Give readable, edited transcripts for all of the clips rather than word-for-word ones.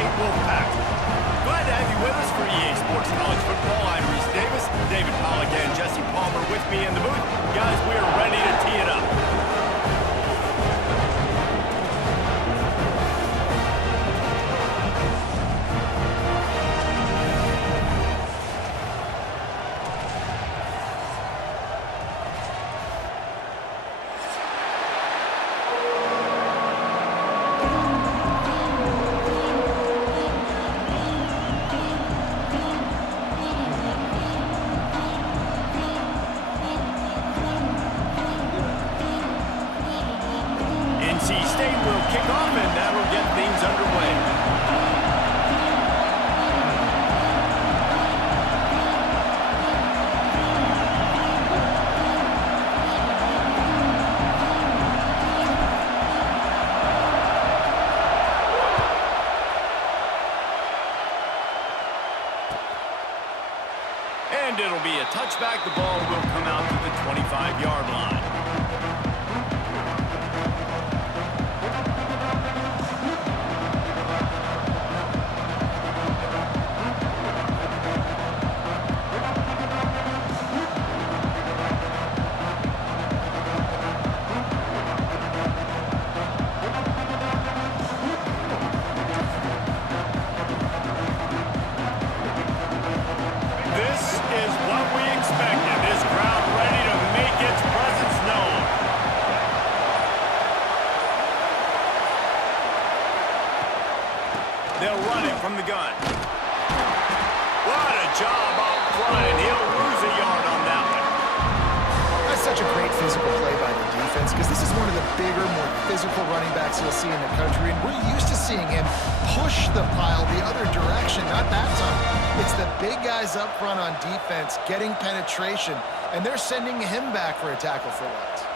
State Wolfpack. Glad to have you with us for EA Sports College Football. I'm Reese Davis, David Pollack and Jesse Palmer with me in the booth. Guys, we are ready to tee it up. NC State will kick off, and that'll get things underway. And it'll be a touchback. The ball will come out to the 25-yard line. They'll run it from the gun. What a job up front, and he'll lose a yard on that one. That's such a great physical play by the defense because this is one of the bigger, more physical running backs you'll see in the country, and we're used to seeing him push the pile the other direction, not that time. It's the big guys up front on defense getting penetration, and they're sending him back for a tackle for loss.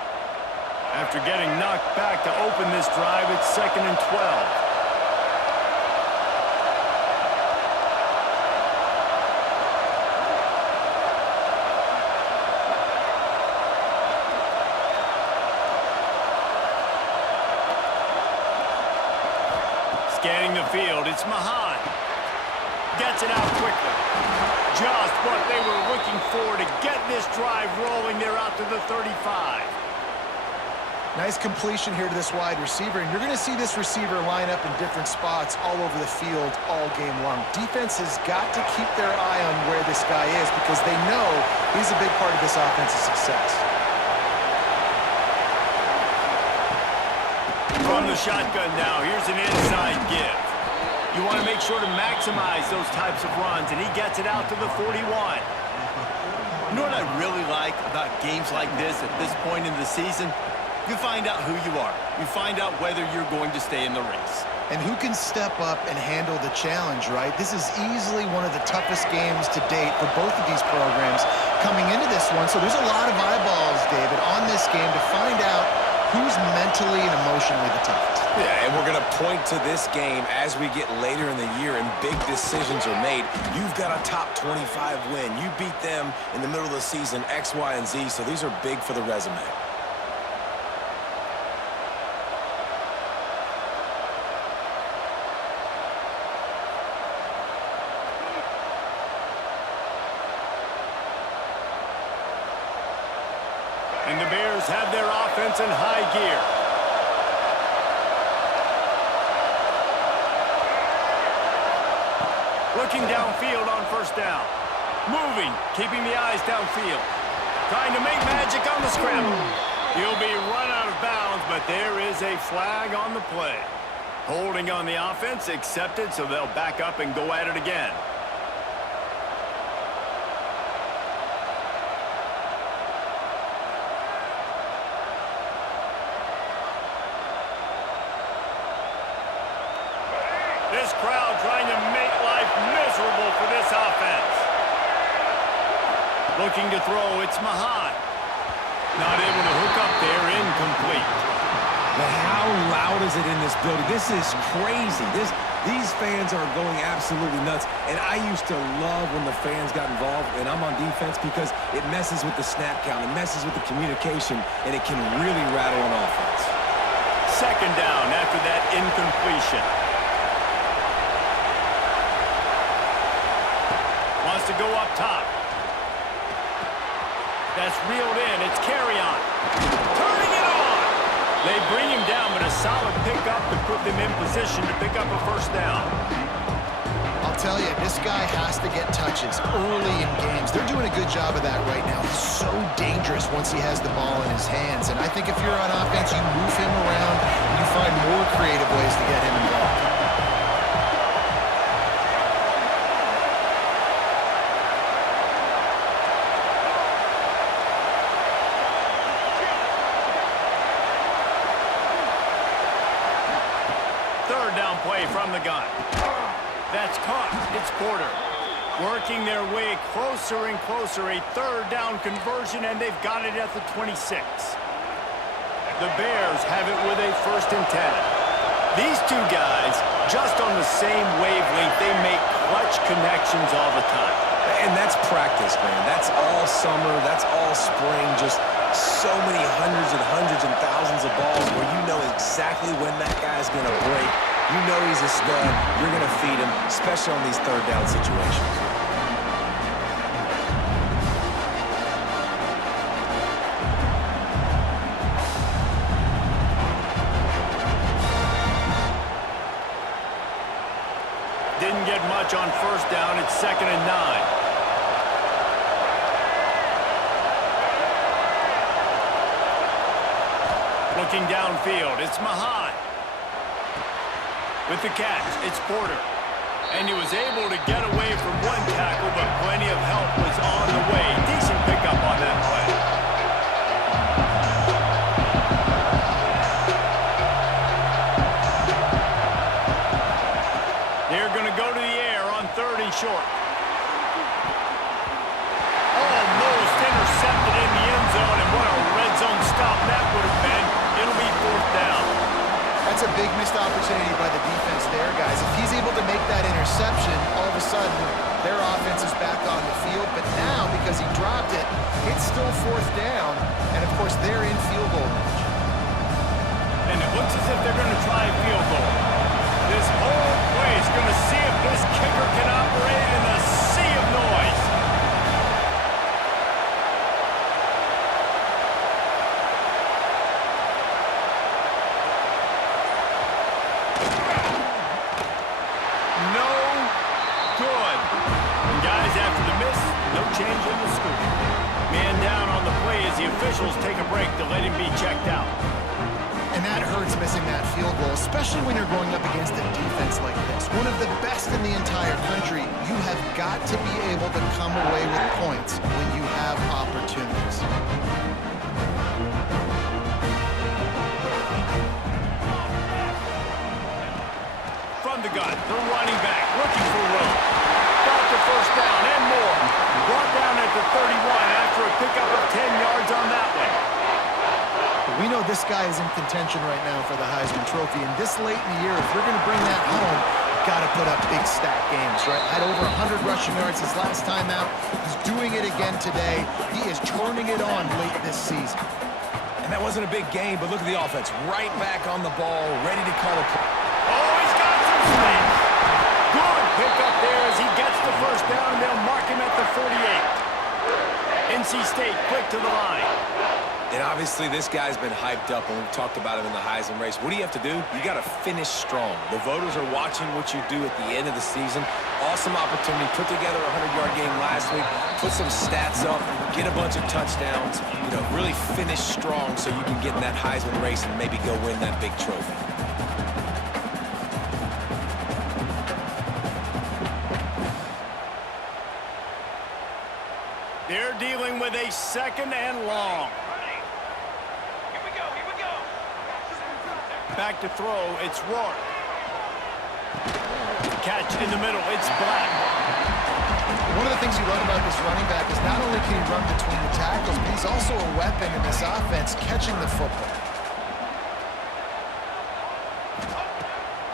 After getting knocked back to open this drive, it's 2nd and 12. Scanning the field, it's Mahan. Gets it out quickly. Just what they were looking for to get this drive rolling. They're out to the 35. Nice completion here to this wide receiver, and you're going to see this receiver line up in different spots all over the field all game long. Defense has got to keep their eye on where this guy is because they know he's a big part of this offense's success. From the shotgun now, here's an inside give. You want to make sure to maximize those types of runs, and he gets it out to the 41. You know what I really like about games like this at this point in the season? You find out who you are. You find out whether you're going to stay in the race. And who can step up and handle the challenge, right? This is easily one of the toughest games to date for both of these programs coming into this one. So there's a lot of eyeballs, David, on this game to find out who's mentally and emotionally the toughest. Yeah, and we're going to point to this game as we get later in the year and big decisions are made. You've got a top 25 win. You beat them in the middle of the season, X, Y, and Z, so these are big for the resume. And the Bears have their offense in high gear. Looking downfield on first down. Moving, keeping the eyes downfield. Trying to make magic on the scramble. He'll be run out of bounds, but there is a flag on the play. Holding on the offense, accepted, so they'll back up and go at it again. This crowd trying to make life miserable for this offense. Looking to throw, it's Mahan. Not able to hook up there, incomplete. But how loud is it in this building? This is crazy. These fans are going absolutely nuts. And I used to love when the fans got involved, and I'm on defense because it messes with the snap count, it messes with the communication, and it can really rattle an offense. Second down after that incompletion. to go up top. That's reeled in. It's carry on. Turning it on. They bring him down, but a solid pickup to put them in position to pick up a first down. I'll tell you, this guy has to get touches early in games. They're doing a good job of that right now. He's so dangerous once he has the ball in his hands. And I think if you're on offense, you move him around and you find more creative ways to get him involved. Third down play from the gun. That's caught. It's Porter. Working their way closer and closer. A third down conversion, and they've got it at the 26. The Bears have it with a 1st and 10. These two guys, just on the same wavelength, they make clutch connections all the time. And that's practice, man. That's all summer. That's all spring. Just so many hundreds and thousands of balls where you know exactly when that guy's going to break. You know he's a stud. You're going to feed him, especially on these third down situations. Didn't get much on 1st down. It's 2nd and 9. Looking downfield, it's Mahan. With the catch, it's Porter. And he was able to get away from one tackle, but plenty of help was on the way. Decent pickup on that play. They're going to go to the air on 3rd and short. Almost intercepted in the end zone, and what a red zone stop that would have been. It'll be 4th down. That's a big missed opportunity by the defense there, guys. If he's able to make that interception, all of a sudden, their offense is back on the field. But now, because he dropped it, it's still 4th down. And, of course, they're in field goal range. And it looks as if they're going to try a field goal. This whole play is going to see if this kicker can operate in the sea of noise. No good. And guys, after the miss, no change in the score. Man down on the play as the officials take a break to let him be checked out. And that hurts missing that field goal, especially when you're going up against a defense like this. One of the best in the entire country. You have got to be able to come away with points when you have opportunities. From the gun, the running back looking for room. Got the 1st down and more. Brought down at the 31 after a pickup of 10 yards on that one. We know this guy is in contention right now for the Heisman Trophy, and this late in the year, if you're going to bring that home, you've got to put up big stat games, right? Had over 100 rushing yards his last time out. He's doing it again today. He is turning it on late this season. And that wasn't a big game, but look at the offense. Right back on the ball, ready to call a play. Oh, he's got some space. Good pickup there as he gets the 1st down, and they'll mark him at the 48. NC State quick to the line. And obviously this guy's been hyped up, and we've talked about him in the Heisman race. What do you have to do? You got to finish strong. The voters are watching what you do at the end of the season. Awesome opportunity. Put together a 100-yard game last week. Put some stats up. Get a bunch of touchdowns. You know, really finish strong so you can get in that Heisman race and maybe go win that big trophy. They're dealing with a 2nd and long. Back to throw, it's Rourke. Catch in the middle, it's Black. One of the things you love about this running back is not only can he run between the tackles, but he's also a weapon in this offense, catching the football.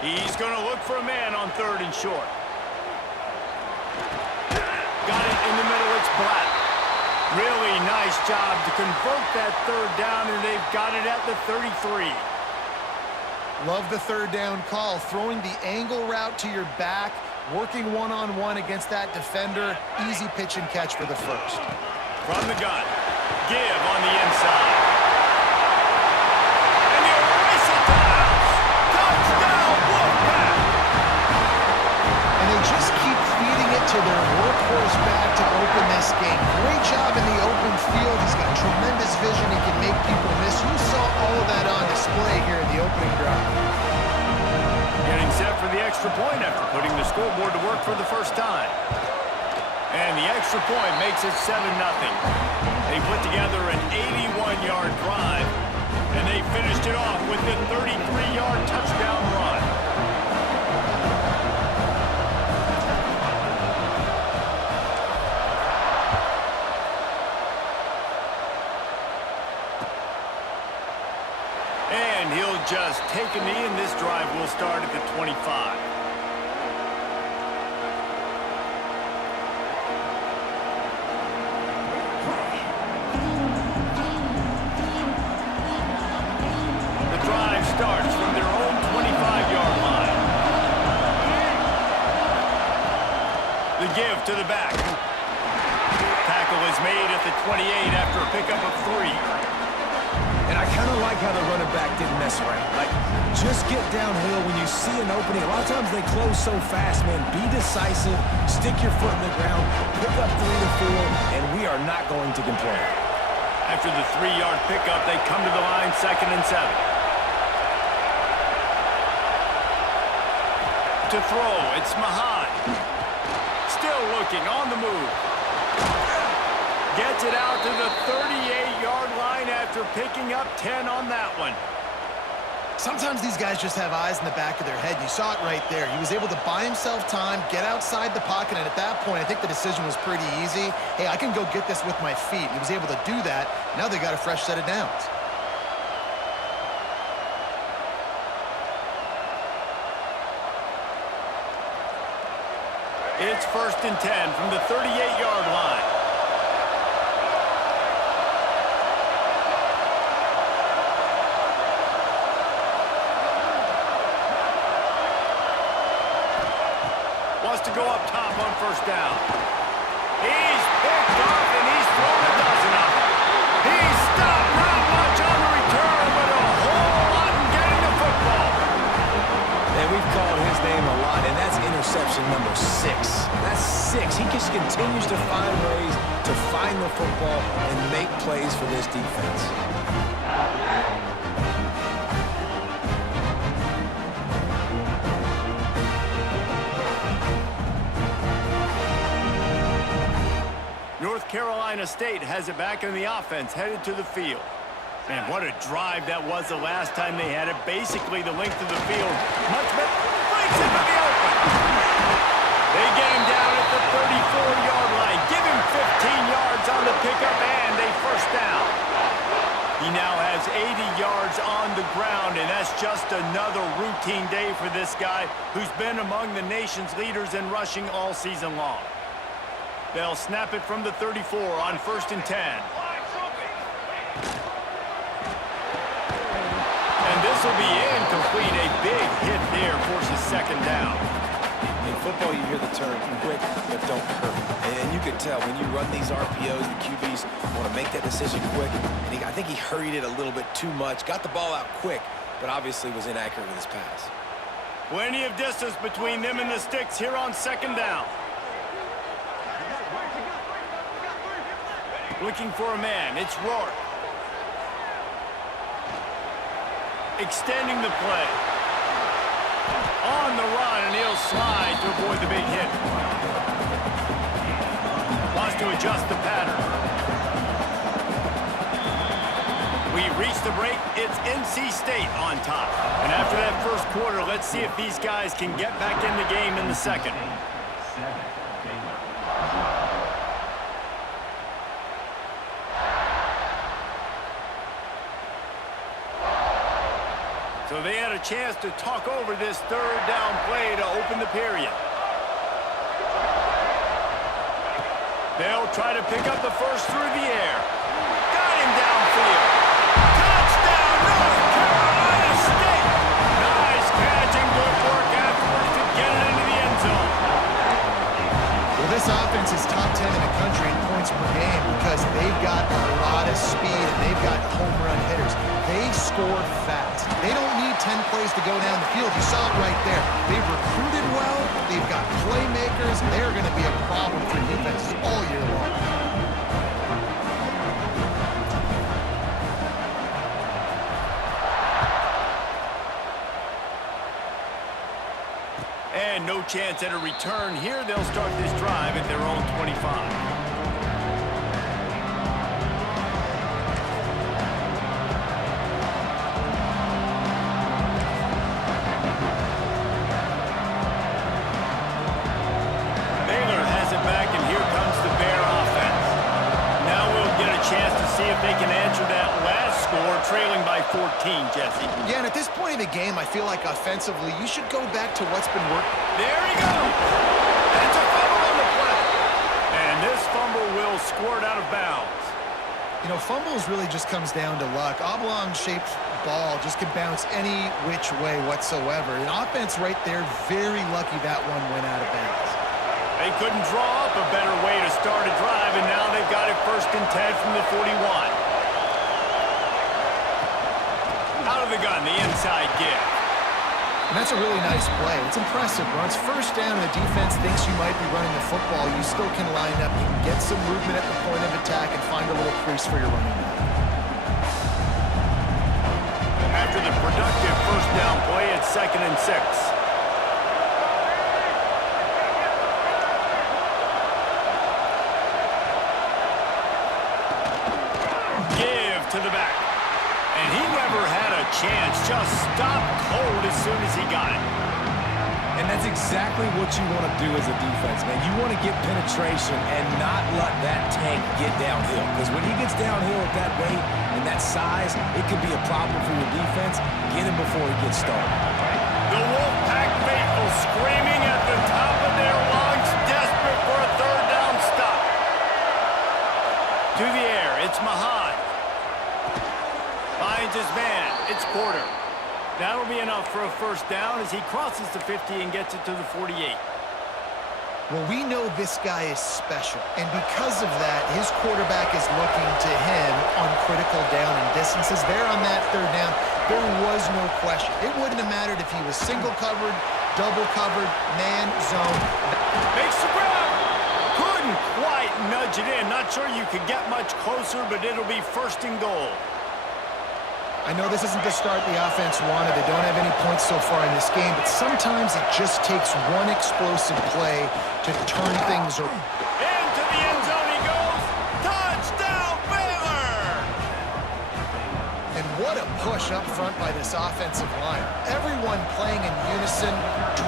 He's going to look for a man on 3rd and short. Got it in the middle, it's Black. Really nice job to convert that 3rd down, and they've got it at the 33. Love the 3rd down call, throwing the angle route to your back, Working one-on-one against that defender, easy pitch and catch for the first. From the gun, give on the inside. And he'll race it to the house. Touchdown, Wolfpack! And they just keep feeding it to their workhorse back to open this game. Great job in the open field. He's got tremendous vision. He can make people miss. You saw all of that on display here in the opening drive. Getting set for the extra point after putting the scoreboard to work for the first time. And the extra point makes it 7-0. They put together an 81-yard drive, and they finished it off with a 33-yard touchdown run. And he'll just take a knee, and this drive will start at the 25. The drive starts from their own 25-yard line. The give to the back. Tackle is made at the 28 after a pickup of 3. And I kind of like how the running back didn't mess around. Like, just get downhill when you see an opening. A lot of times they close so fast, man. Be decisive, stick your foot in the ground, pick up 3 to 4, and we are not going to complain. After the 3-yard pickup, they come to the line, 2nd and 7. To throw, it's Mahan. Still looking, on the move. Gets it out to the 38-yard line after picking up 10 on that one. Sometimes these guys just have eyes in the back of their head. You saw it right there. He was able to buy himself time, get outside the pocket, and at that point, I think the decision was pretty easy. Hey, I can go get this with my feet. He was able to do that. Now they got a fresh set of downs. It's 1st and 10 from the 38-yard line. Wants to go up top on 1st down. He's picked off and he's thrown a dozen of them. He's stopped not much on the return, but a whole lot in getting the football. And we've called his name a lot, and that's interception number 6. That's 6. He just continues to find ways to find the football and make plays for this defense. North Carolina State has it back in the offense, headed to the field. Man, what a drive that was the last time they had it. Basically the length of the field. Much better. Breaks it to the open. They get him down at the 34-yard line. Give him 15 yards on the pickup and a 1st down. He now has 80 yards on the ground, and that's just another routine day for this guy who's been among the nation's leaders in rushing all season long. They'll snap it from the 34 on 1st and 10. And this will be incomplete. A big hit there forces 2nd down. In football, you hear the term quick, but don't hurry. And you can tell when you run these RPOs, the QBs want to make that decision quick. And I think he hurried it a little bit too much. Got the ball out quick, but obviously was inaccurate with his pass. Plenty of distance between them and the sticks here on 2nd down. Looking for a man. It's Rourke. Extending the play. On the run, and he'll slide to avoid the big hit. Wants to adjust the pattern. We reach the break. It's NC State on top. And after that 1st quarter, let's see if these guys can get back in the game in the 2nd. So they had a chance to talk over this 3rd down play to open the period. They'll try to pick up the first through the air. Got him downfield. Touchdown, North Carolina State! Nice catch and good work afterwards to get it into the end zone. per game because they've got a lot of speed and they've got home run hitters. They score fast. They don't need 10 plays to go down the field. You saw it right there. They've recruited well. They've got playmakers. They're going to be a problem for defenses all year long. And no chance at a return here. They'll start this drive at their own 25. They can answer that last score, trailing by 14, Jesse. Yeah, and at this point in the game, I feel like offensively, you should go back to what's been working. There he goes! That's a fumble on the play. And this fumble will squirt out of bounds. You know, fumbles really just comes down to luck. Oblong-shaped ball just could bounce any which way whatsoever. An offense right there, very lucky that one went out of bounds. They couldn't draw up a better way to start a drive, and now they've got it 1st and 10 from the 41. Out of the gun, the inside give. And that's a really nice play. It's impressive. Once first down and the defense thinks you might be running the football, you still can line up. You can get some movement at the point of attack and find a little crease for your running back. After the productive first down play, it's 2nd and 6. To the back. And he never had a chance. Just stopped cold as soon as he got it. And that's exactly what you want to do as a defense, man. You want to get penetration and not let that tank get downhill. Because when he gets downhill at that weight and that size, it could be a problem for your defense. Get him before he gets started. The Wolfpack faithful screaming at the top of their lungs, desperate for a 3rd down stop. To the air, it's Mahan. Finds his man. It's Porter. That'll be enough for a 1st down as he crosses the 50 and gets it to the 48. Well, we know this guy is special, and because of that, his quarterback is looking to him on critical down and distances. There on that 3rd down, there was no question. It wouldn't have mattered if he was single covered, double covered, man, zone. Makes the grab. Couldn't quite nudge it in. Not sure you could get much closer, but it'll be 1st and goal. I know this isn't the start the offense wanted. They don't have any points so far in this game, but sometimes it just takes one explosive play to turn things around. Into the end zone he goes. Touchdown, Baylor! And what a push up front by this offensive line. Everyone playing in unison,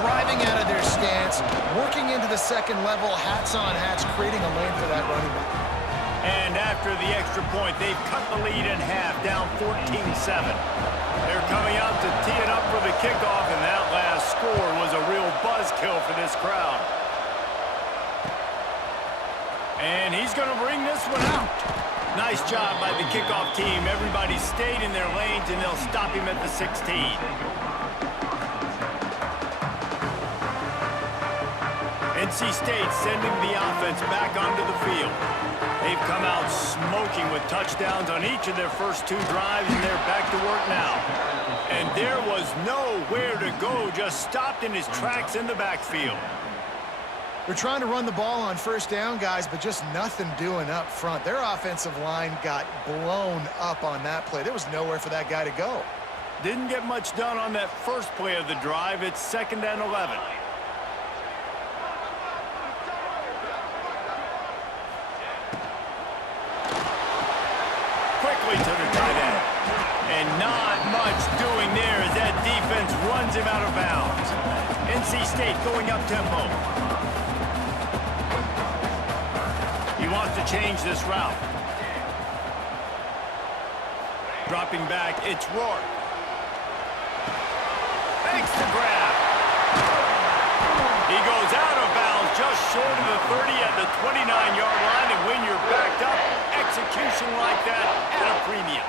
driving out of their stance, working into the 2nd level, hats on hats, creating a lane for that running back. And after the extra point, they've cut the lead in half, down 14-7. They're coming out to tee it up for the kickoff, and that last score was a real buzzkill for this crowd. And he's going to bring this one out. Nice job by the kickoff team. Everybody stayed in their lanes, and they'll stop him at the 16. NC State sending the offense back onto the field. They've come out smoking with touchdowns on each of their first 2 drives, and they're back to work now. And there was nowhere to go, just stopped in his tracks in the backfield. They're trying to run the ball on 1st down, guys, but just nothing doing up front. Their offensive line got blown up on that play. There was nowhere for that guy to go. Didn't get much done on that first play of the drive. It's 2nd and 11. Quickly to the tight end. And not much doing there as that defense runs him out of bounds. NC State going up tempo. He wants to change this route. Dropping back, it's Rourke. Makes the grab. He goes out of bounds just short of the 30 at the 29-yard line, and when you're backed up, execution like that at a premium.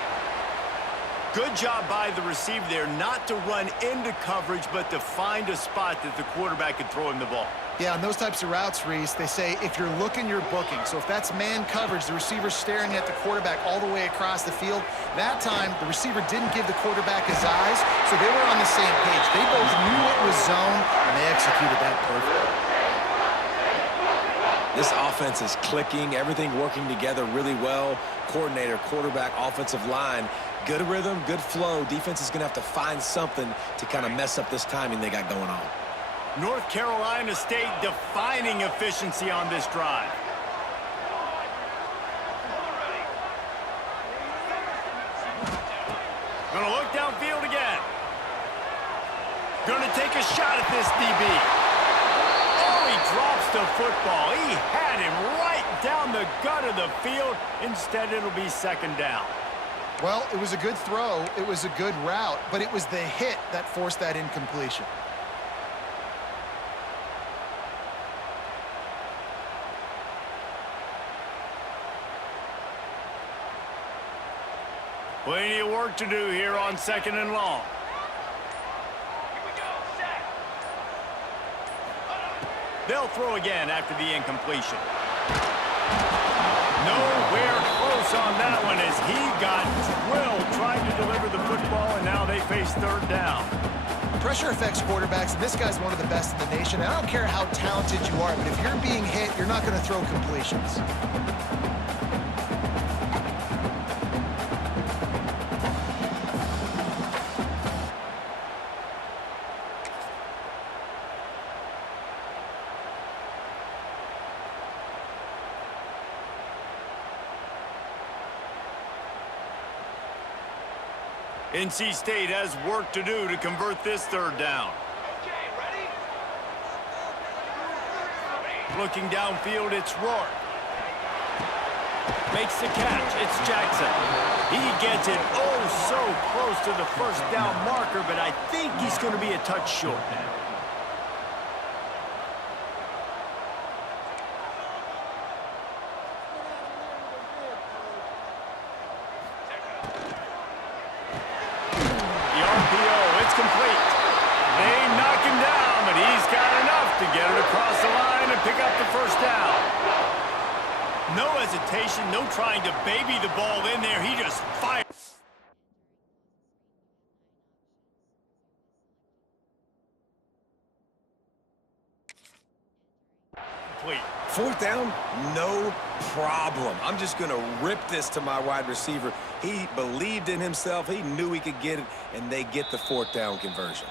Good job by the receiver there not to run into coverage, but to find a spot that the quarterback could throw him the ball. Yeah, on those types of routes, Reese, they say if you're looking, you're booking. So if that's man coverage, the receiver's staring at the quarterback all the way across the field. That time, the receiver didn't give the quarterback his eyes, so they were on the same page. They both knew it was zone, and they executed that perfectly. This offense is clicking, everything working together really well. Coordinator, quarterback, offensive line, good rhythm, good flow. Defense is going to have to find something to kind of mess up this timing they got going on. North Carolina State defining efficiency on this drive. Gonna look downfield again. Gonna take a shot at this DB. Oh, he drops the football. He had him right down the gut of the field. Instead, it'll be second down. Well, it was a good throw. It was a good route, but it was the hit that forced that incompletion. Plenty of work to do here on second and long. They'll throw again after the incompletion. Nowhere close on that one as he got drilled trying to deliver the football, and now they face third down. Pressure affects quarterbacks, and this guy's one of the best in the nation. I don't care how talented you are, but if you're being hit, you're not going to throw completions. NC State has work to do to convert this third down. Looking downfield, it's Rourke. Makes the catch. It's Jackson. He gets it oh so close to the first down marker, but I think he's going to be a touch short. Complete. They knock him down, but he's got enough to get it across the line and pick up the first down. No hesitation, no trying to baby the ball in there. He just fired. Complete. Fourth down, no problem. I'm just going to rip this to my wide receiver. He believed in himself. He knew he could get it, and they get the fourth down conversion.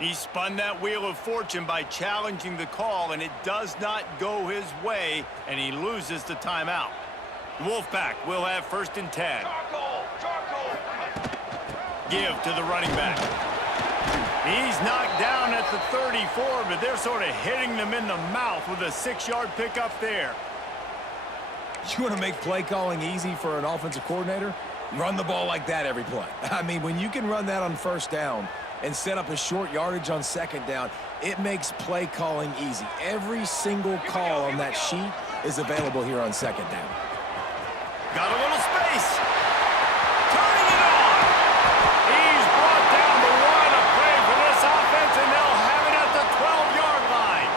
He spun that wheel of fortune by challenging the call, and it does not go his way, and he loses the timeout. Wolfpack will have first and 10. Give to the running back. He's knocked down at the 34, but they're sort of hitting them in the mouth with a 6-yard pickup there. You want to make play calling easy for an offensive coordinator? Run the ball like that every play. I mean, when you can run that on first down and set up a short yardage on second down, it makes play calling easy. Every single call on that sheet is available here on second down. Got a little space. Turning it on. He's brought down the one, a play for this offense, and they'll have it at the 12-yard line.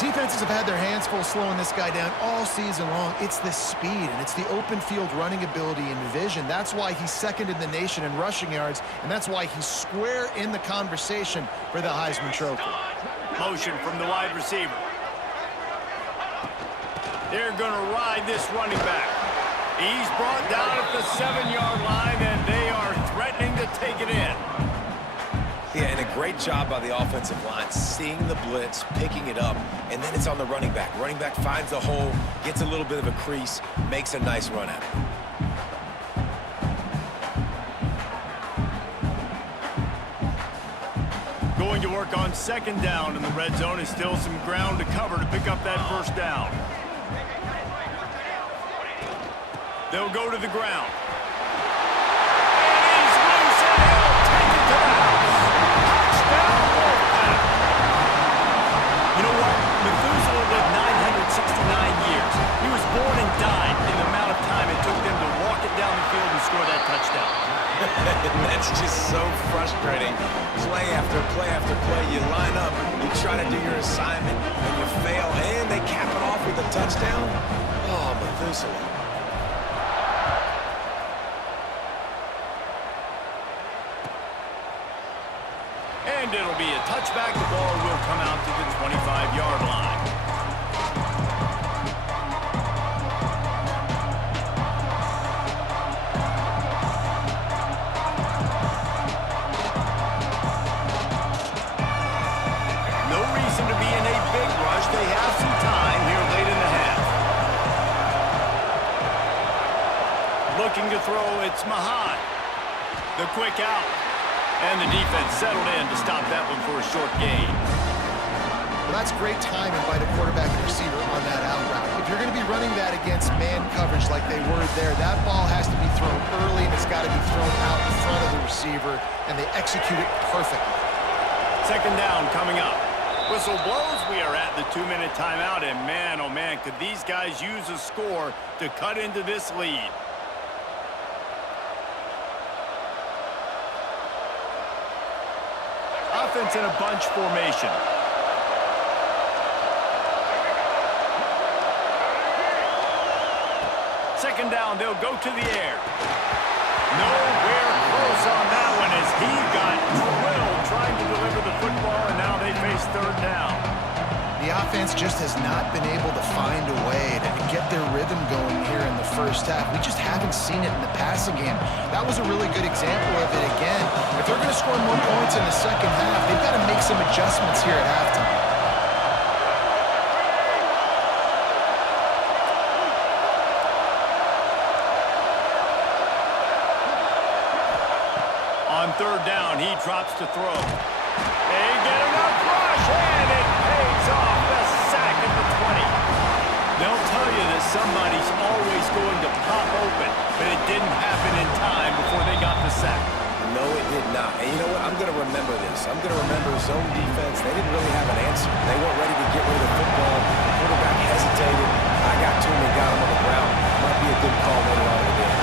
Defenses have had their hands full slowing this guy down all season long. It's the speed, and it's the open field running ability and vision. That's why he's second in the nation in rushing yards, and that's why he's square in the conversation for the Heisman Trophy. Motion from the wide receiver. They're going to ride this running back. He's brought down at the 7-yard line, and they are threatening to take it in. Yeah, and a great job by the offensive line, seeing the blitz, picking it up, and then it's on the running back. Running back finds the hole, gets a little bit of a crease, makes a nice run at it. Going to work on second down in the red zone is still some ground to cover to pick up that first down. They'll go to the ground. And he's loose, and he'll take it to the house. Touchdown, Wolfpack. You know what? Methuselah lived 969 years. He was born and died in the amount of time it took them to walk it down the field and score that Play after play after play, you line up, you try to do your assignment, and you fail, and they cap it off with a touchdown? Oh, Methuselah. And it'll be a touchback. The ball will come out to the 25-yard line. No reason to be in a big rush. They have some time here late in the half. Looking to throw, it's Mahan. The quick out. And the defense settled in to stop that one for a short gain. Well, that's great timing by the quarterback and receiver on that out route. If you're going to be running that against man coverage like they were there, that ball has to be thrown early, and it's got to be thrown out in front of the receiver, and they execute it perfectly. Second down coming up. Whistle blows. We are at the 2-minute timeout, and man, oh man, could these guys use a score to cut into this lead. Offense in a bunch formation. Second down, they'll go to the air. Nowhere close on that one as he got drilled trying to deliver the football, and now they face third down. The offense just has not been able to find a way to get their rhythm going here in the first half. We just haven't seen it in the passing game. That was a really good example of it again. If they're going to score more points in the second half, they've got to make some adjustments here at halftime. On third down, he drops to throw. They get enough rush, and it pays off. The sack at the 20. They'll tell you that somebody's always going to pop open, but it didn't happen in time before they got the sack. No, it did not. And you know what? I'm going to remember this. I'm going to remember zone defense. They didn't really have an answer. They weren't ready to get rid of the football. The quarterback hesitated. I got to him and got him on the ground. Might be a good call later on in the game.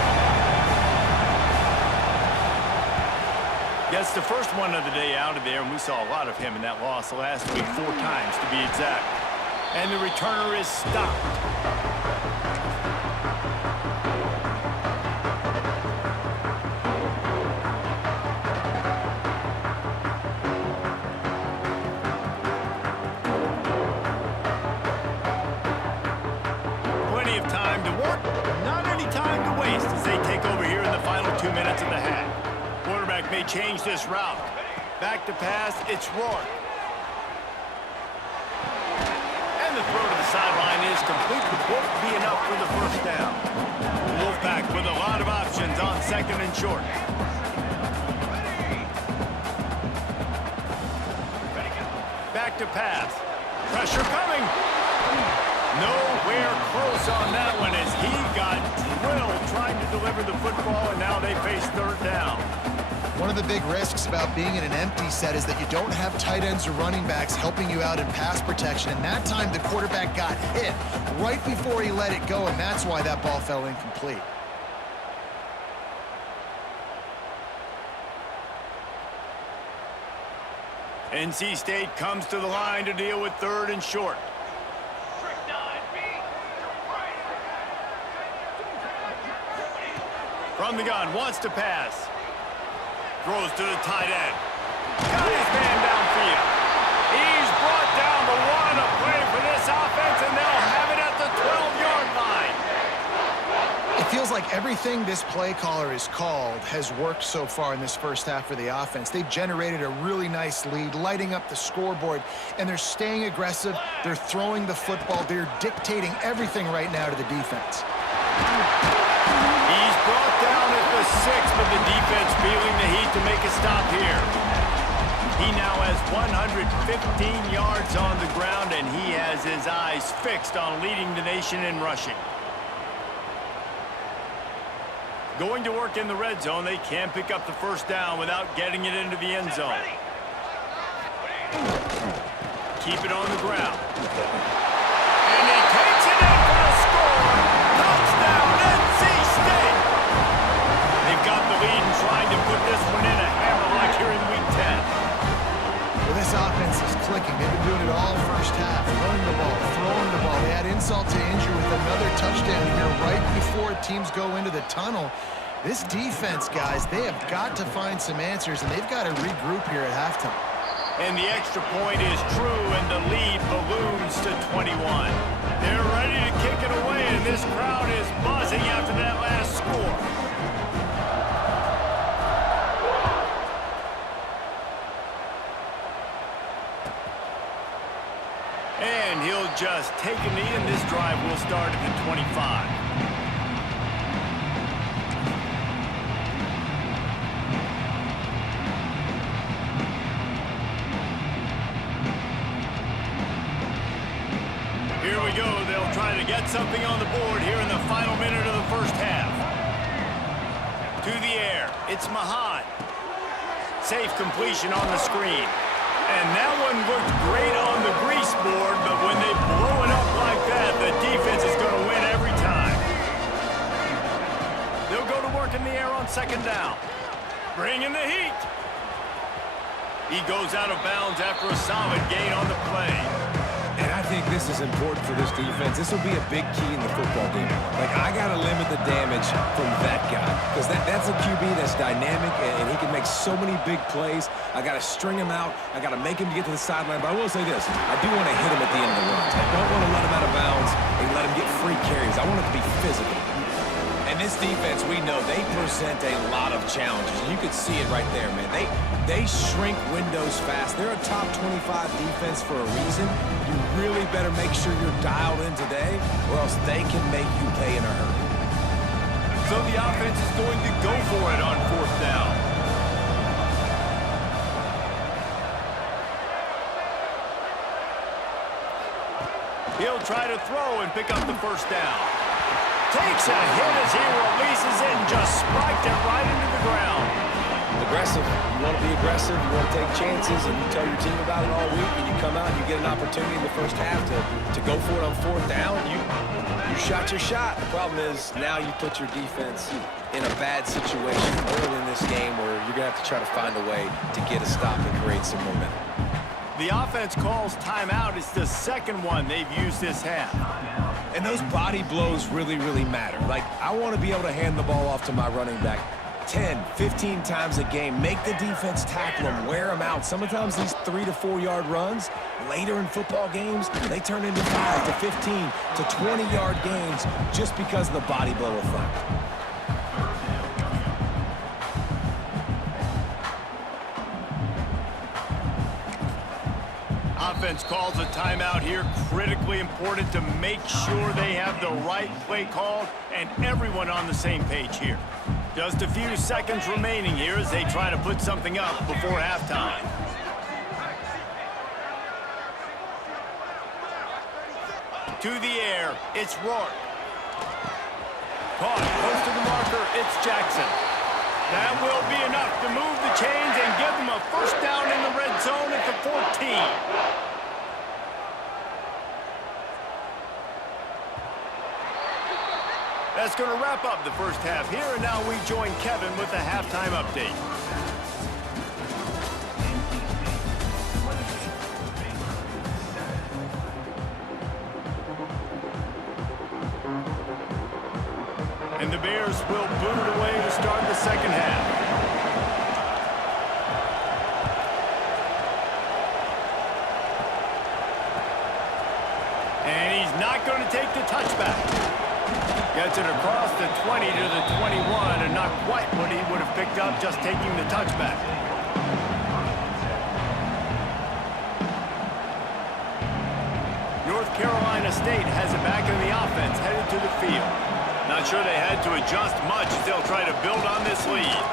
That's the first one of the day out of there, and we saw a lot of him in that loss last week, 4 times to be exact. And the returner is stopped. Plenty of time to work, not any time to waste as they take over here in the final 2 minutes of the half. Quarterback may change this route. Back to pass, it's Rourke. And the throw to the sideline is complete. Won't be enough for the first down. Wolfpack with a lot of options on second and short. Back to pass. Pressure coming. Nowhere close on that one as he got drilled trying to deliver the football, and now they face third down. One of the big risks about being in an empty set is that you don't have tight ends or running backs helping you out in pass protection. And that time the quarterback got hit right before he let it go, and that's why that ball fell incomplete. NC State comes to the line to deal with third and short. From the gun, wants to pass. Throws to the tight end. Got his man downfield. He's brought down the one. A play for this offense, and they'll have it at the 12-yard line. It feels like everything this play caller has called has worked so far in this first half for the offense. They've generated a really nice lead, lighting up the scoreboard, and they're staying aggressive. They're throwing the football. They're dictating everything right now to the defense. He's brought down at the 6, but the defense feeling the heat to make a stop here. He now has 115 yards on the ground, and he has his eyes fixed on leading the nation in rushing. Going to work in the red zone, they can't pick up the first down without getting it into the end zone. Keep it on the ground. And he takes it in for a score. Touchdown, NC State. They've got the lead and trying to put this one in a hammer like here in week 10. first half, running the ball, throwing the ball. They had insult to injury with another touchdown here right before teams go into the tunnel. This defense, guys, they have got to find some answers, and they've got to regroup here at halftime. And the extra point is true, and the lead balloons to 21. They're ready to kick it away, and this crowd is buzzing after that last score. And he'll just take a knee, and this drive will start at the 25. Here we go. They'll try to get something on the board here in the final minute of the first half. To the air. It's Mahan. Safe completion on the screen. And that one looked great on the grease board, but when they blow it up like that, the defense is going to win every time. They'll go to work in the air on second down. Bring in the heat. He goes out of bounds after a solid gain on the play. And I think this is important for this defense. This will be a big key in the football game. Like, I got to limit the damage from that guy because that's a QB that's dynamic, and he can make so many big plays. I got to string him out. I got to make him get to the sideline. But I will say this. I do want to hit him at the end of the runs. I don't want to let him out of bounds and let him get free carries. I want it to be physical. And this defense, we know, they present a lot of challenges. And you could see it right there, man. They shrink windows fast. They're a top 25 defense for a reason. You really better make sure you're dialed in today, or else they can make you pay in a hurry. So the offense is going to go for it on fourth down. He'll try to throw and pick up the first down. Takes a hit as he releases it and just spiked it right into the ground. Aggressive. You want to be aggressive. You want to take chances, and you tell your team about it all week, and you come out and you get an opportunity in the first half to go for it on fourth down. You shot your shot. The problem is now you put your defense in a bad situation early in this game where you're going to have to try to find a way to get a stop and create some momentum. The offense calls timeout. It's the second one they've used this half. And those body blows really, really matter. Like, I want to be able to hand the ball off to my running back 10, 15 times a game. Make the defense tackle them, wear them out. Sometimes these 3 to 4 yard runs later in football games, they turn into 5 to 15 to 20-yard gains just because of the body blow effect. Offense calls a timeout here. Critically important to make sure they have the right play called and everyone on the same page here. Just a few seconds remaining here as they try to put something up before halftime. To the air, it's Rourke. Caught close to the marker, it's Jackson. That will be enough to move the chains and give them a first down in the red zone at the 14. That's going to wrap up the first half here, and now we join Kevin with the halftime update. And the Bears will boot it away to start the second half. And he's not going to take the touchback. Gets it across the 20 to the 21, and not quite what he would have picked up just taking the touchback. North Carolina State has it back in the offense, headed to the field. Not sure they had to adjust much as they'll try to build on this lead.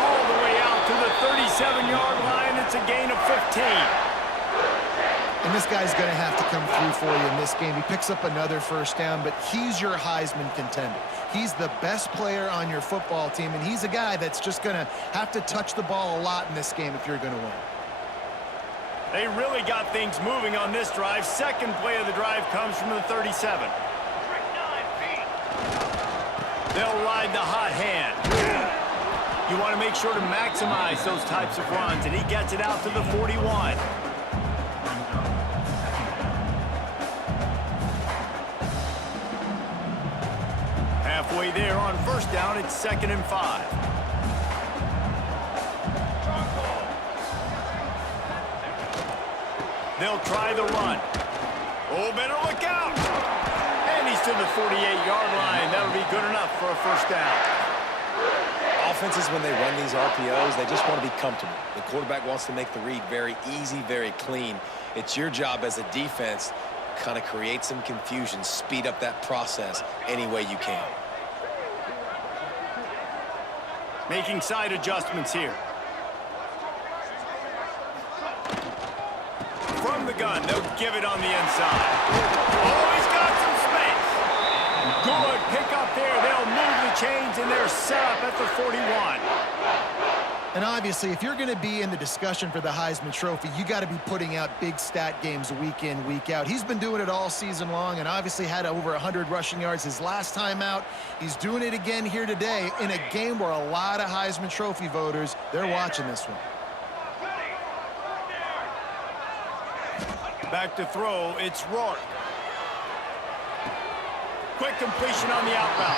All the way out to the 37-yard line. It's a gain of 15. And this guy's going to have to come through for you in this game. He picks up another first down, but he's your Heisman contender. He's the best player on your football team, and he's a guy that's just going to have to touch the ball a lot in this game if you're going to win. They really got things moving on this drive. Second play of the drive comes from the 37. They'll ride the hot hand. You want to make sure to maximize those types of runs, and he gets it out to the 41. Halfway there on first down, it's 2nd and 5. They'll try the run. Oh, better look out. And he's to the 48-yard line. That'll be good enough for a first down. Offenses, when they run these RPOs, they just want to be comfortable. The quarterback wants to make the read very easy, very clean. It's your job as a defense to kind of create some confusion, speed up that process any way you can. Making side adjustments here. From the gun, they'll give it on the inside. Oh, he's got some space. Good pick up there. They'll move the chains, and they're set up at the 41. And obviously, if you're going to be in the discussion for the Heisman Trophy, you got to be putting out big stat games week in, week out. He's been doing it all season long and obviously had over 100 rushing yards his last time out. He's doing it again here today in a game where a lot of Heisman Trophy voters, they're watching this one. Back to throw, it's Rourke. Quick completion on the out route.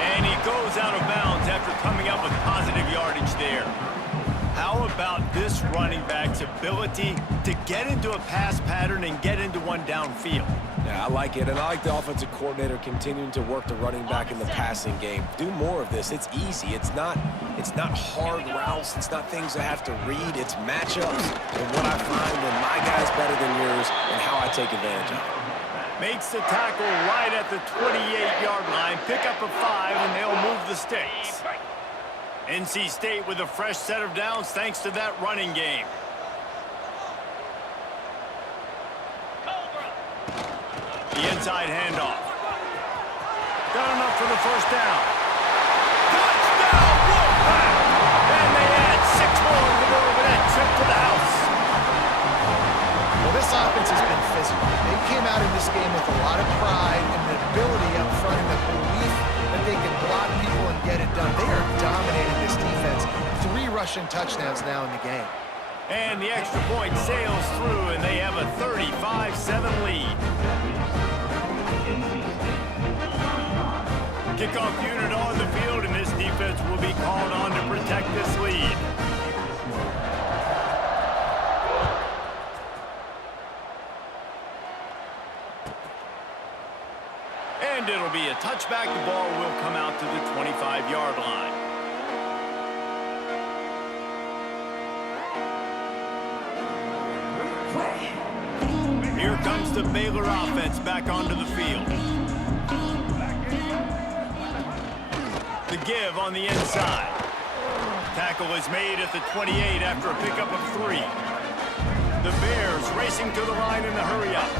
And he goes out of bounds after coming up with positive yardage there. How about this running back's ability to get into a pass pattern and get into one downfield? Yeah, I like it, and I like the offensive coordinator continuing to work the running back in the passing game. Do more of this. It's easy. It's not hard routes. It's not things I have to read. It's matchups and what I find when my guy's better than yours and how I take advantage of it. Makes the tackle right at the 28-yard line. Pick up a 5, and they'll move the sticks. NC State with a fresh set of downs thanks to that running game. The inside handoff. Got enough for the first down. Touchdown, Wolfpack! And they add 6 more in the middle of that trip to the house. Well, this offense has been physical. They came out in this game with a lot of pride and the ability up front and the belief that they can block people and get it done. They are dominating this defense. 3 rushing touchdowns now in the game. And the extra point sails through, and they have a 35-7 lead. Kickoff unit on the field, and this defense will be called on to protect this lead. And it'll be a touchback. The ball will come out to the 25-yard line. Here comes the Baylor offense back onto the field. The give on the inside. Tackle is made at the 28 after a pickup of 3. The Bears racing to the line in the hurry up.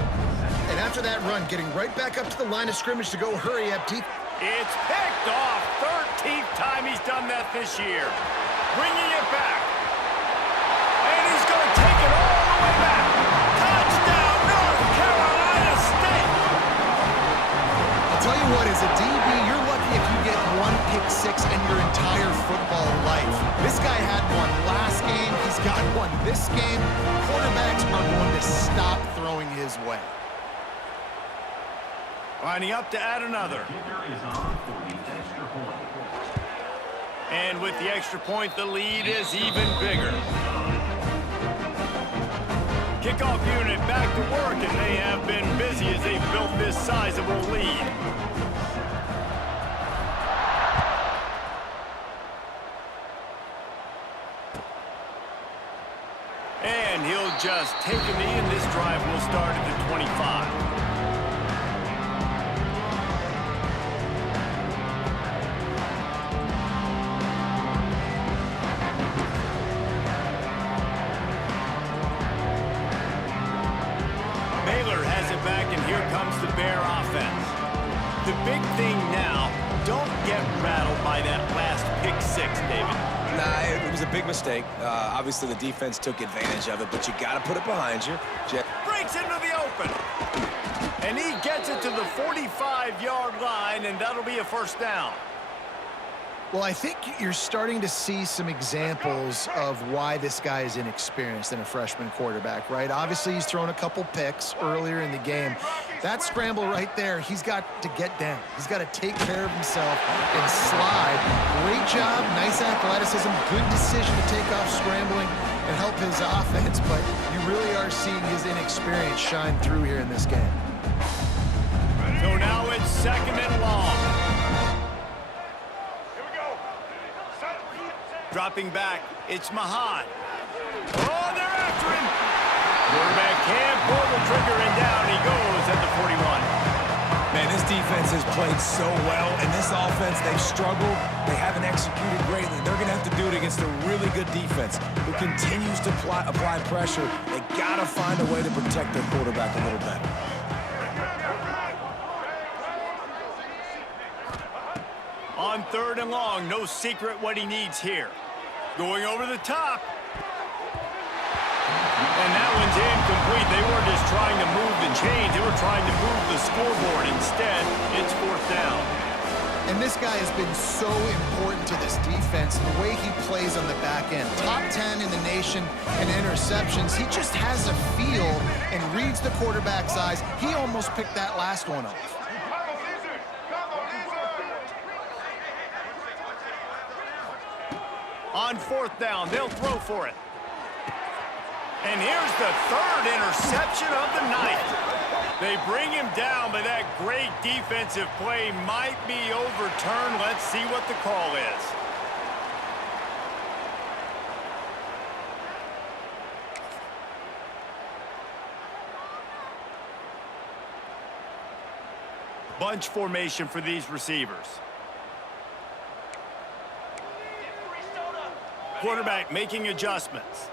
And after that run, getting right back up to the line of scrimmage to go hurry up deep. It's picked off. 13th time he's done that this year. Bringing it back. And he's going to take it all the way back. Touchdown, North Carolina State. I'll tell you what, as a DB, you're lucky if you get 1 pick 6 in your entire football life. This guy had one last game. He's got one this game. Quarterbacks are going to stop throwing his way. Lining up to add another. And with the extra point, the lead is even bigger. Kickoff unit back to work, and they have been busy as they've built this sizable lead. And he'll just take a knee, and this drive will start at the 25. The big thing now, don't get rattled by that last pick 6, David. Nah, it was a big mistake. Obviously, the defense took advantage of it, but you got to put it behind you. Breaks into the open. And he gets it to the 45-yard line, and that'll be a first down. Well, I think you're starting to see some examples of why this guy is inexperienced in a freshman quarterback, right? Obviously, he's thrown a couple picks earlier in the game. That scramble right there, he's got to get down. He's got to take care of himself and slide. Great job, nice athleticism, good decision to take off scrambling and help his offense, but you really are seeing his inexperience shine through here in this game. So now it's 2nd and long. Dropping back, it's Mahan. Oh, they're after him. Quarterback can't pull the trigger, and down he goes at the 41. Man, this defense has played so well, and this offense, they've struggled. They haven't executed greatly. They're going to have to do it against a really good defense who continues to apply pressure. They got to find a way to protect their quarterback a little better. On 3rd and long, no secret what he needs here. Going over the top. And that one's incomplete. They weren't just trying to move the chains. They were trying to move the scoreboard. Instead, it's 4th down. And this guy has been so important to this defense, the way he plays on the back end. Top 10 in the nation in interceptions. He just has a feel and reads the quarterback's eyes. He almost picked that last one off. On 4th down, they'll throw for it. And here's the 3rd interception of the night. They bring him down, but that great defensive play might be overturned. Let's see what the call is. Bunch formation for these receivers. Quarterback making adjustments.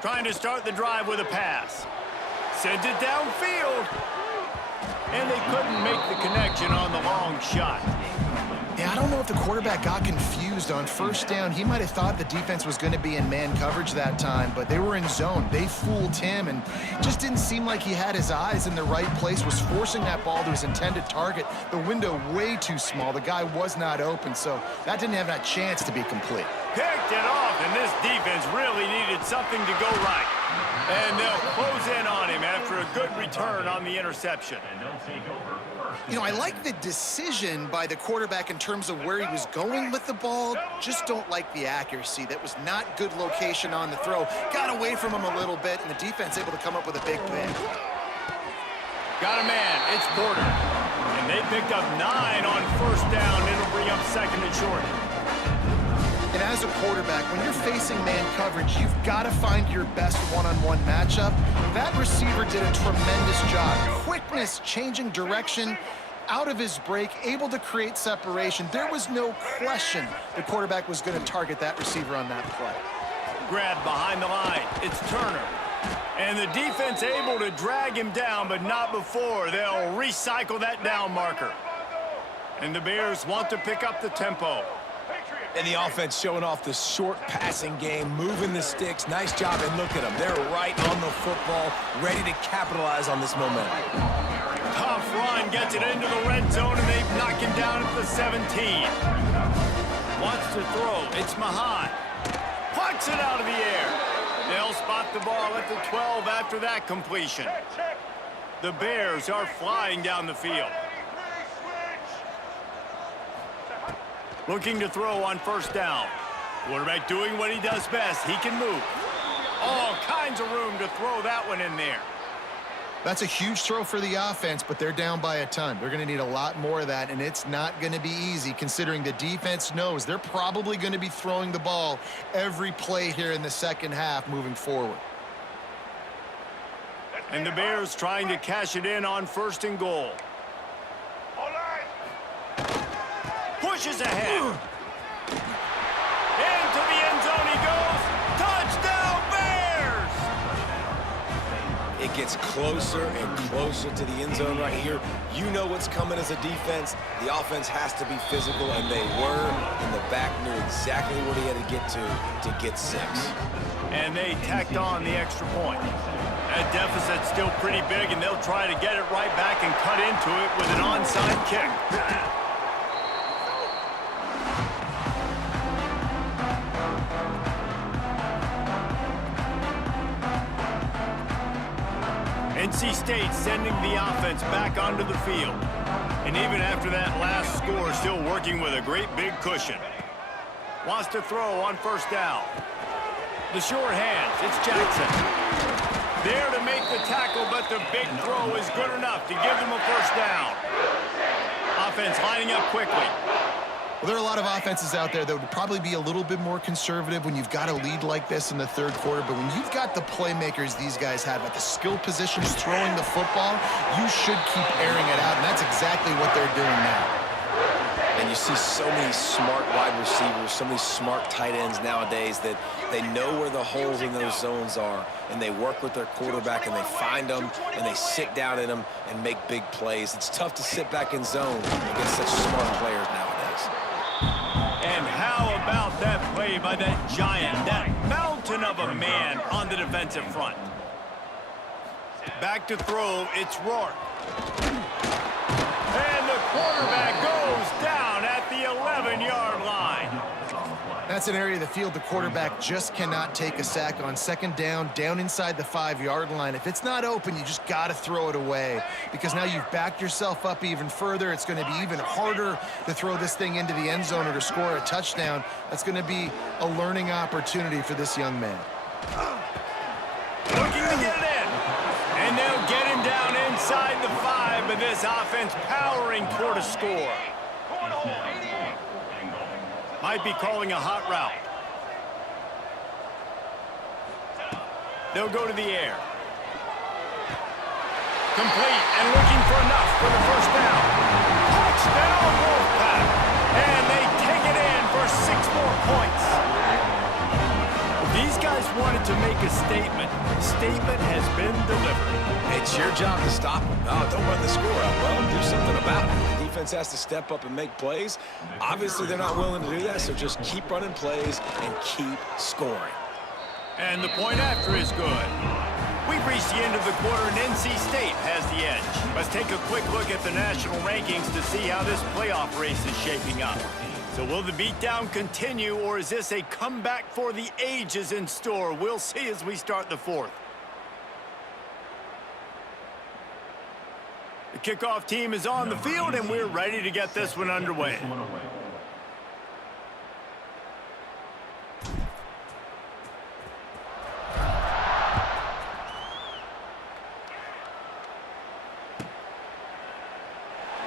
Trying to start the drive with a pass. Sends it downfield. And they couldn't make the connection on the long shot. Yeah, I don't know if the quarterback got confused on 1st down. He might have thought the defense was going to be in man coverage that time, but they were in zone. They fooled him, and just didn't seem like he had his eyes in the right place, was forcing that ball to his intended target. The window way too small. The guy was not open, so that didn't have that chance to be complete. Picked it off, and this defense really needed something to go right. And they'll close in on him after a good return on the interception. You know, I like the decision by the quarterback in terms of where he was going with the ball. Just don't like the accuracy. That was not good location on the throw. Got away from him a little bit, and the defense able to come up with a big pick. Got a man. It's Porter. And they picked up 9 on 1st down. It'll bring up 2nd and short. And as a quarterback, when you're facing man coverage, you've got to find your best one-on-one matchup. That receiver did a tremendous job. Quickness, changing direction, out of his break, able to create separation. There was no question the quarterback was going to target that receiver on that play. Grab behind the line. It's Turner. And the defense able to drag him down, but not before. They'll recycle that down marker. And the Bears want to pick up the tempo. And the offense showing off the short passing game, moving the sticks. Nice job, and look at them. They're right on the football, ready to capitalize on this momentum. Tough run, gets it into the red zone, and they knock him down at the 17. Wants to throw. It's Mahan. Plucks it out of the air. They'll spot the ball at the 12 after that completion. The Bears are flying down the field. Looking to throw on 1st down. Quarterback doing what he does best. He can move. All kinds of room to throw that one in there. That's a huge throw for the offense, but they're down by a ton. They're going to need a lot more of that, and it's not going to be easy considering the defense knows they're probably going to be throwing the ball every play here in the 2nd half moving forward. And the Bears trying to cash it in on 1st and goal. Pushes ahead. Into the end zone he goes. Touchdown, Bears! it gets closer and closer to the end zone right here, you know what's coming as a defense. The offense has to be physical, and they were, and the back knew exactly what he had to get 6. And they tacked on the extra point. That deficit's still pretty big, and they'll try to get it right back and cut into it with an onside kick. NC State sending the offense back onto the field. And even after that last score, still working with a great big cushion. Wants to throw on first down. The short hands, it's Jackson. There to make the tackle, but the big throw is good enough to give them a first down. Offense lining up quickly. Well, there are a lot of offenses out there that would probably be a little bit more conservative when you've got a lead like this in the third quarter, but when you've got the playmakers these guys have at the skill positions throwing the football, you should keep airing it out, and that's exactly what they're doing now. And you see so many smart wide receivers, so many smart tight ends nowadays that they know where the holes in those zones are, and they work with their quarterback, and they find them, and they sit down in them and make big plays. It's tough to sit back in zone against such smart players nowadays. And how about that play by that giant, that mountain of a man on the defensive front? Back to throw, it's Rourke. And the quarterback goes down at the 11-yard line. That's an area of the field the quarterback just cannot take a sack on. Second down, down inside the 5-yard line. If it's not open, you just got to throw it away because now you've backed yourself up even further. It's going to be even harder to throw this thing into the end zone or to score a touchdown. That's going to be a learning opportunity for this young man. Looking to get it in. And they'll get him down inside the 5, but this offense powering toward a score. Might be calling a hot route. They'll go to the air. Complete and looking for enough for the first down. Touchdown, Wolfpack. And they take it in for 6 more points. These guys wanted to make a statement. The statement has been delivered. It's your job to stop them. No, don't run the score up, bro. Do something about it. The defense has to step up and make plays. Obviously, they're not willing to do that, so just keep running plays and keep scoring. And the point after is good. We've reached the end of the quarter, and NC State has the edge. Let's take a quick look at the national rankings to see how this playoff race is shaping up. So will the beatdown continue, or is this a comeback for the ages in store? We'll see as we start the fourth. The kickoff team is on the field, and we're ready to get this one underway.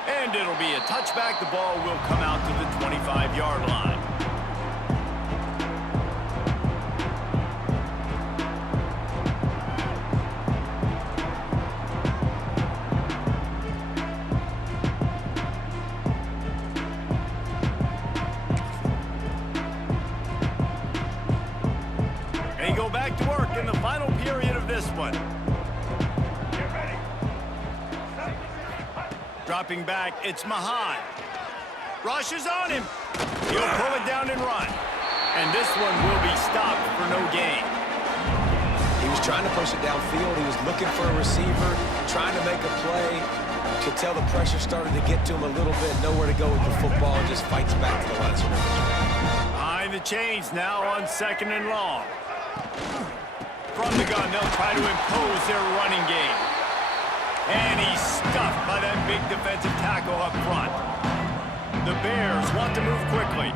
And it'll be a touchback. The ball will come out to the 25-yard line. They go back to work in the final period of this one. Dropping back, it's Mahan. Rush is on him. He'll pull it down and run. And this one will be stopped for no gain. He was trying to push it downfield. He was looking for a receiver, trying to make a play. Could tell the pressure started to get to him a little bit. Nowhere to go with the football, and just fights back to the line of scrimmage. Behind the chains now on 2nd and long. From the gun, they'll try to impose their running game. And he's stuffed by that big defensive tackle up front. The Bears want to move quickly.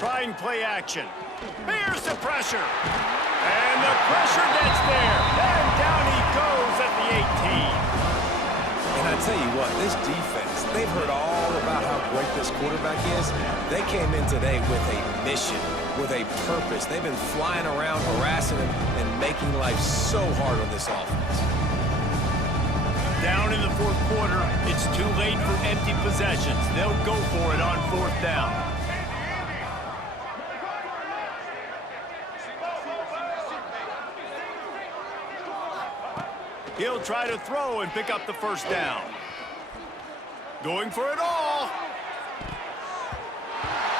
Trying play action. Here's the pressure. And the pressure gets there. And down he goes at the 18. And I tell you what, this defense, they've heard all about how great this quarterback is. They came in today with a mission, with a purpose. They've been flying around, harassing him, and making life so hard on this offense. Down in the 4th quarter, it's too late for empty possessions. They'll go for it on 4th down. He'll try to throw and pick up the first down. Going for it all.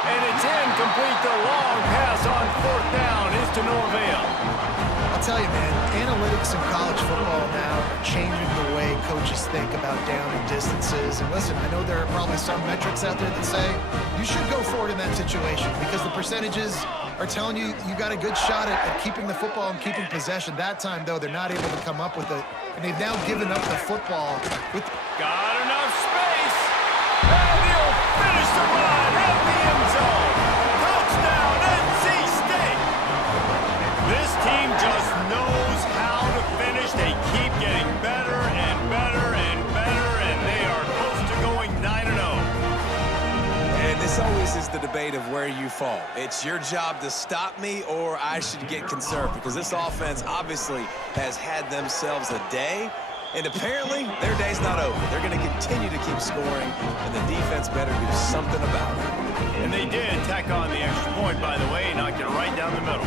And it's incomplete. The long pass on fourth down is to no avail. I'll tell you, man, analytics in college football now are changing the way coaches think about down and distances. And listen, I know there are probably some metrics out there that say you should go for it in that situation because the percentages are telling you you got a good shot at keeping the football and keeping possession. That time, though, they're not able to come up with it. And they've now given up the football. Got enough space. And he'll finish the run at the end zone. Touchdown, NC State. This team just knows how to finish. They keep getting better and better and better, and they are close to going 9-0. And this always is the debate of where you fall. It's your job to stop me or I should get conserved because this offense obviously has had themselves a day. And apparently, their day's not over. They're going to continue to keep scoring, and the defense better do something about it. And they did tack on the extra point, by the way, knocked it right down the middle.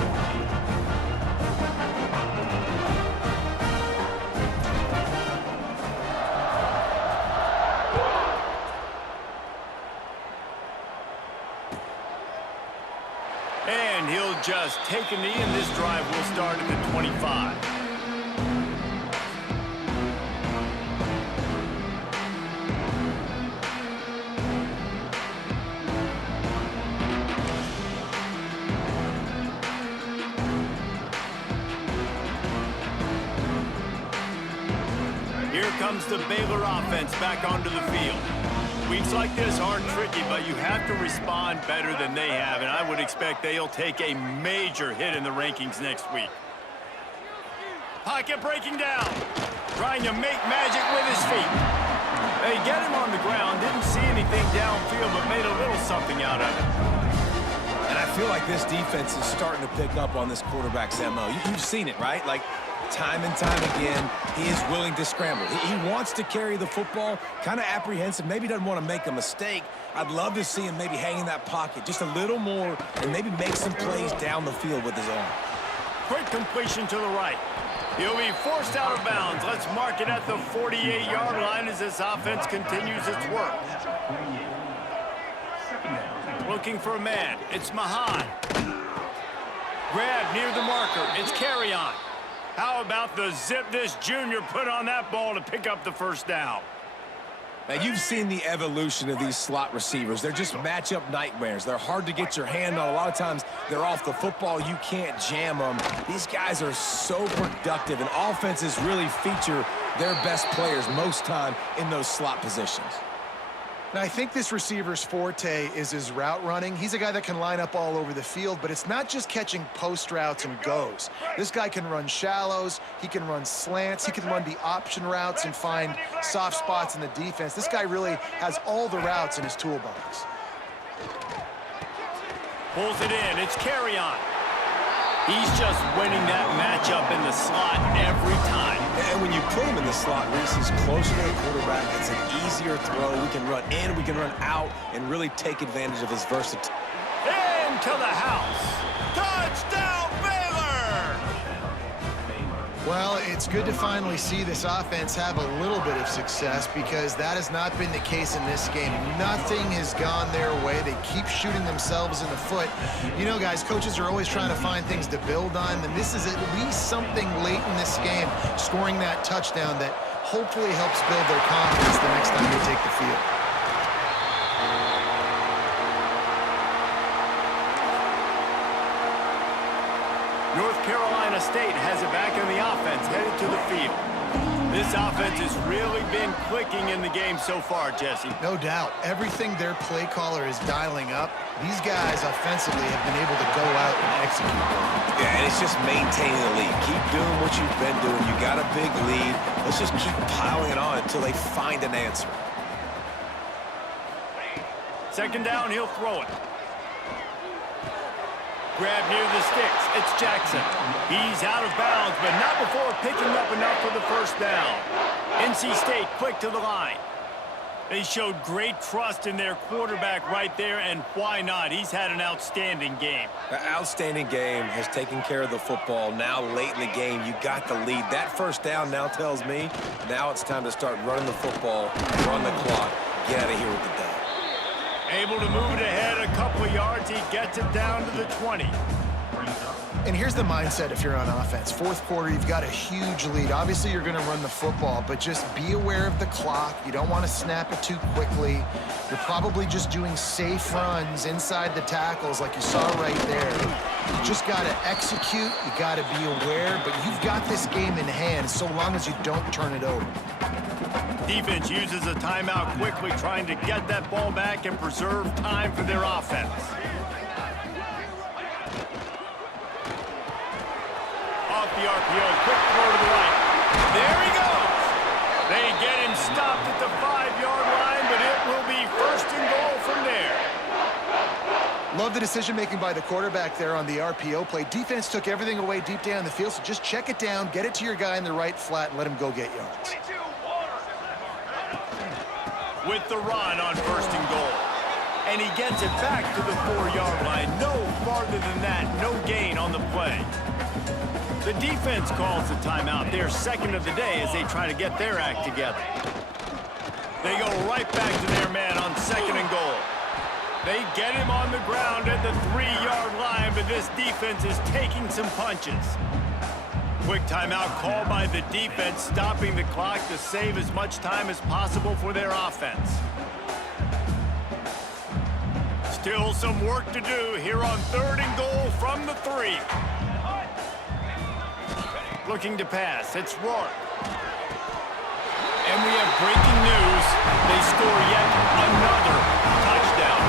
And he'll just take a knee, and this drive will start at the 25. Here comes the Baylor offense back onto the field. Weeks like this aren't tricky, but you have to respond better than they have, and I would expect they'll take a major hit in the rankings next week. Pocket breaking down, trying to make magic with his feet. They get him on the ground, didn't see anything downfield, but made a little something out of it. And I feel like this defense is starting to pick up on this quarterback's MO. You've seen it, right? Like, time and time again, he is willing to scramble. He wants to carry the football, kind of apprehensive, maybe doesn't want to make a mistake. I'd love to see him maybe hang in that pocket just a little more and maybe make some plays down the field with his arm. Quick completion to the right. He'll be forced out of bounds. Let's mark it at the 48-yard line as this offense continues its work. Looking for a man. It's Mahan. Grab near the marker. It's Carry-On. How about the zip this junior put on that ball to pick up the first down? Now, you've seen the evolution of these slot receivers. They're just matchup nightmares. They're hard to get your hand on. A lot of times, they're off the football. You can't jam them. These guys are so productive, and offenses really feature their best players most time in those slot positions. Now, I think this receiver's forte is his route running. He's a guy that can line up all over the field, but it's not just catching post routes and goes. This guy can run shallows, he can run slants, he can run the option routes and find soft spots in the defense. This guy really has all the routes in his toolbox. Pulls it in, it's Carry-On. He's just winning that matchup in the slot every time. And when you put him in the slot, Reese, he's closer to the quarterback. It's an easier throw. We can run in, we can run out, and really take advantage of his versatility. Into the house. Touchdown, Baylor! Well, it's good to finally see this offense have a little bit of success because that has not been the case in this game. Nothing has gone their way. They keep shooting themselves in the foot. You know, guys, coaches are always trying to find things to build on, and this is at least something late in this game, scoring that touchdown that hopefully helps build their confidence the next time they take the field. North Carolina State has it back in the offense, headed to the field. This offense has really been clicking in the game so far, Jesse. No doubt. Everything their play caller is dialing up, these guys offensively have been able to go out and execute. Yeah, and it's just maintaining the lead. Keep doing what you've been doing. You got a big lead. Let's just keep piling it on until they find an answer. Second down, he'll throw it. Grab near the sticks. It's Jackson. He's out of bounds, but not before picking up enough for the first down. NC State quick to the line. They showed great trust in their quarterback right there, and why not? He's had an outstanding game. An outstanding game, has taken care of the football. Now late in the game, you got the lead. That first down now tells me now it's time to start running the football, run the clock, get out of here with the dub. Able to move it ahead a couple of yards. He gets it down to the 20. And here's the mindset if you're on offense. Fourth quarter, you've got a huge lead. Obviously, you're going to run the football, but just be aware of the clock. You don't want to snap it too quickly. You're probably just doing safe runs inside the tackles like you saw right there. You just got to execute. You got to be aware, but you've got this game in hand so long as you don't turn it over. Defense uses a timeout quickly, trying to get that ball back and preserve time for their offense. Off the RPO, quick throw to the right. There he goes. They get him stopped at the 5-yard line, but it will be first and goal from there. Love the decision-making by the quarterback there on the RPO play. Defense took everything away deep down the field, so just check it down, get it to your guy in the right flat, and let him go get yards. With the run on first and goal. And he gets it back to the 4-yard line. No farther than that, no gain on the play. The defense calls the timeout, their second of the day, as they try to get their act together. They go right back to their man on second and goal. They get him on the ground at the 3-yard line, but this defense is taking some punches. Quick timeout called by the defense, stopping the clock to save as much time as possible for their offense. Still some work to do here on third and goal from the 3. Looking to pass, it's Rourke. And we have breaking news. They score yet another touchdown.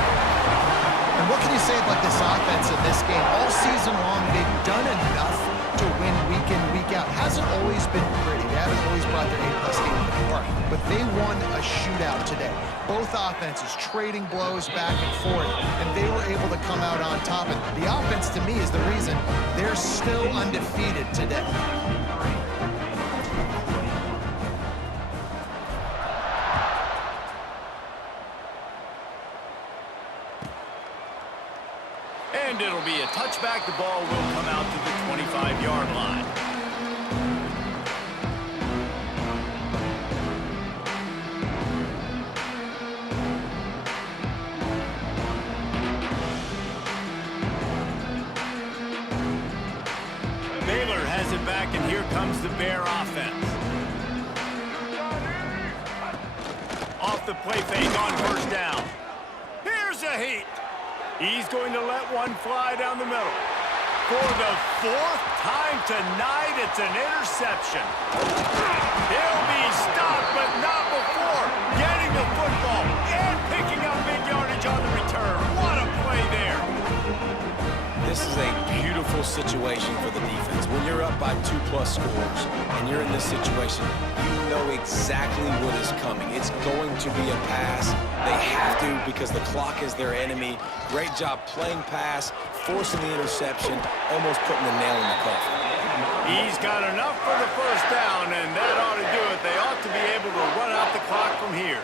And what can you say about this offense in this game? All season long, they've done enough to win week in, week out. Hasn't always been pretty. They haven't always brought their A-plus game to the park. But they won a shootout today. Both offenses trading blows back and forth, and they were able to come out on top. And the offense, to me, is the reason they're still undefeated today. And it'll be a touchback. The ball will come out to the 25-yard line. Baylor has it back, and here comes the Bear offense. Off the play fake on first down. Here's a heat. He's going to let one fly down the middle. For the 4th time tonight, it's an interception. He'll be stopped, but not before getting the football and picking up big yardage on the return. What a play there. This is a beautiful situation for the defense. When you're up by 2+ scores and you're in this situation, you know exactly what is coming. It's going to be a pass. They have to because the clock is their enemy. Great job playing pass, forcing the interception, almost putting the nail in the coffin. He's got enough for the first down, and that ought to do it. They ought to be able to run out the clock from here.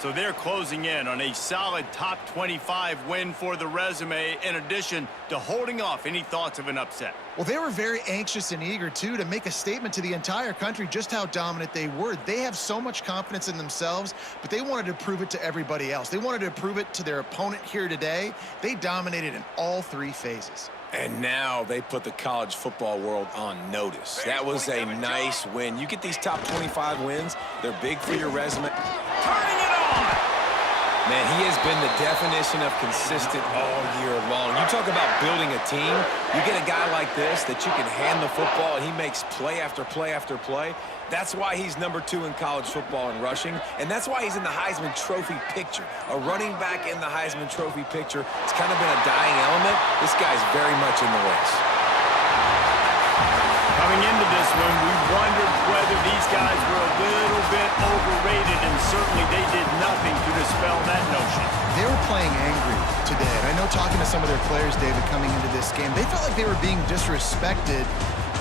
So they're closing in on a solid top 25 win for the resume, in addition to holding off any thoughts of an upset. Well, they were very anxious and eager, too, to make a statement to the entire country just how dominant they were. They have so much confidence in themselves, but they wanted to prove it to everybody else. They wanted to prove it to their opponent here today. They dominated in all 3 phases. And now they put the college football world on notice. That was a nice win. You get these top 25 wins, they're big for your resume. Turning it on! Man, he has been the definition of consistent all year long. You talk about building a team, you get a guy like this that you can hand the football and he makes play after play after play. That's why he's number 2 in college football in rushing, and that's why he's in the Heisman Trophy picture. A running back in the Heisman Trophy picture. It's kind of been a dying element. This guy's very much in the race. Coming into this one, we wondered whether these guys were a little bit overrated, and certainly they did nothing to dispel that notion. They were playing angry today, and I know talking to some of their players, David, coming into this game, they felt like they were being disrespected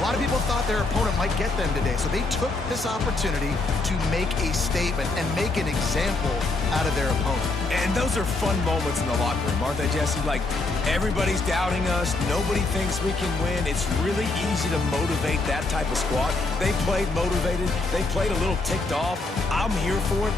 A lot of people thought their opponent might get them today, so they took this opportunity to make a statement and make an example out of their opponent. And those are fun moments in the locker room, aren't they, Jesse? Like, everybody's doubting us. Nobody thinks we can win. It's really easy to motivate that type of squad. They played motivated. They played a little ticked off. I'm here for it.